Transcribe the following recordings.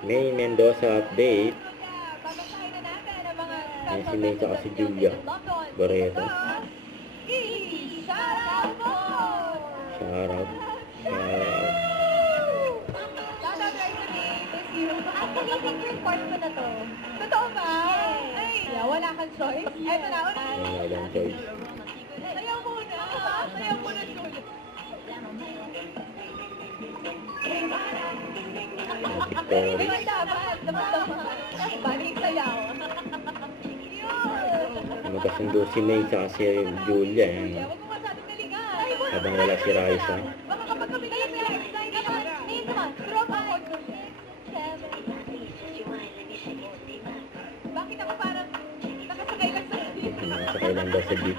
May Mendoza update. Babasahin na natin ang mga Ayan si May tsaka si Julia Barreto. Shoutout po! Shoutout. Shoutout right to me this year. Actually, favorite part ko na to. Totoo ba? Ay, wala kang choice. Eto na, Wala lang choice. Sayaw muna. Sayaw muna, Julia. Victory. Hindi dapat. Baging sayaw. Magkasundo si May tsaka si Julia. Ayan. Huwag mo masyadong galingan. Habang wala si Raisa. Baka kapag kami na lang nila, name naman, drop ako. Bakit ako parang nakasakay lang sa jeep? Nakasakay lang daw sa jeep.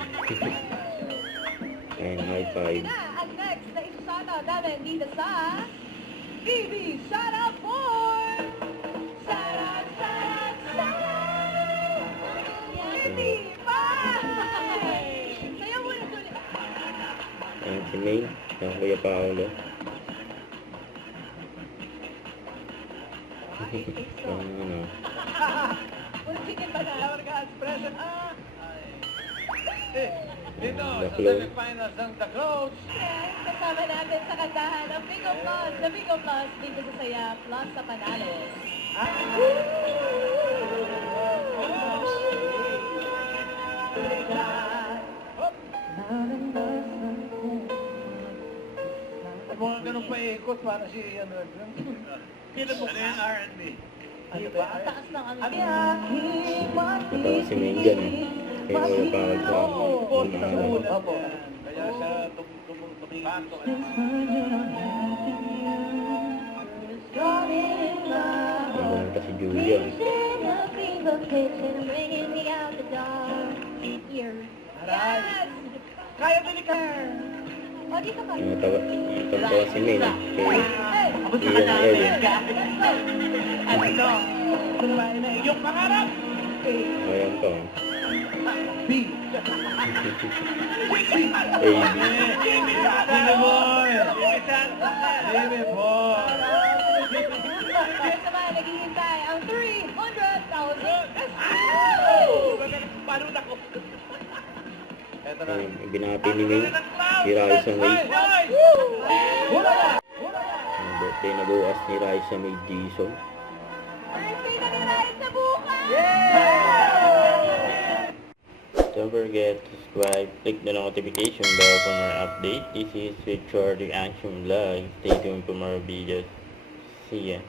Ayan, high five. Na, at next na isa-shoutout namin dito sa EB Shoutout for Shoutout! Yandy! Bye! Sayaw muna ulit. Ayan si May. Ayan Kuya Paolo. Ano? Puro chicken ba na? Present. Dito, The sa Close. semifinals ng The Close. Kasama natin sa kantahan ng Bigo Plus, the Bigo Plus, dito sa Saya, plus sa Panalo. At mga ganun pa ikot para si ano. Kailan mo yan R&B? Ano ba? Ang taas ng ano. Natawa si May dyan eh. Kaya Kuya Paolo sa umaala. Opo. Kaya siya tumipato. Napunta si Julia. Yes! Kaya din ka. O, dito ka. Natawa si May. Kaya Hey! Ian Ellie. Ano? Yung pangarap. Ayan to. B. AB. Jimmy boy. Jimmy boy. Kaya sa mga naghihintay, ang 300,000 Paano na ko? Eto na. Ayan, binati ni May. Si Raisa May. Ang birthday na bukas ni Raisa May Jason. Birthday na ni Raisa bukas! Don't forget to subscribe, click the notification bell for more update. This is Richard Reaction Vlog. Stay tuned for more videos. See ya.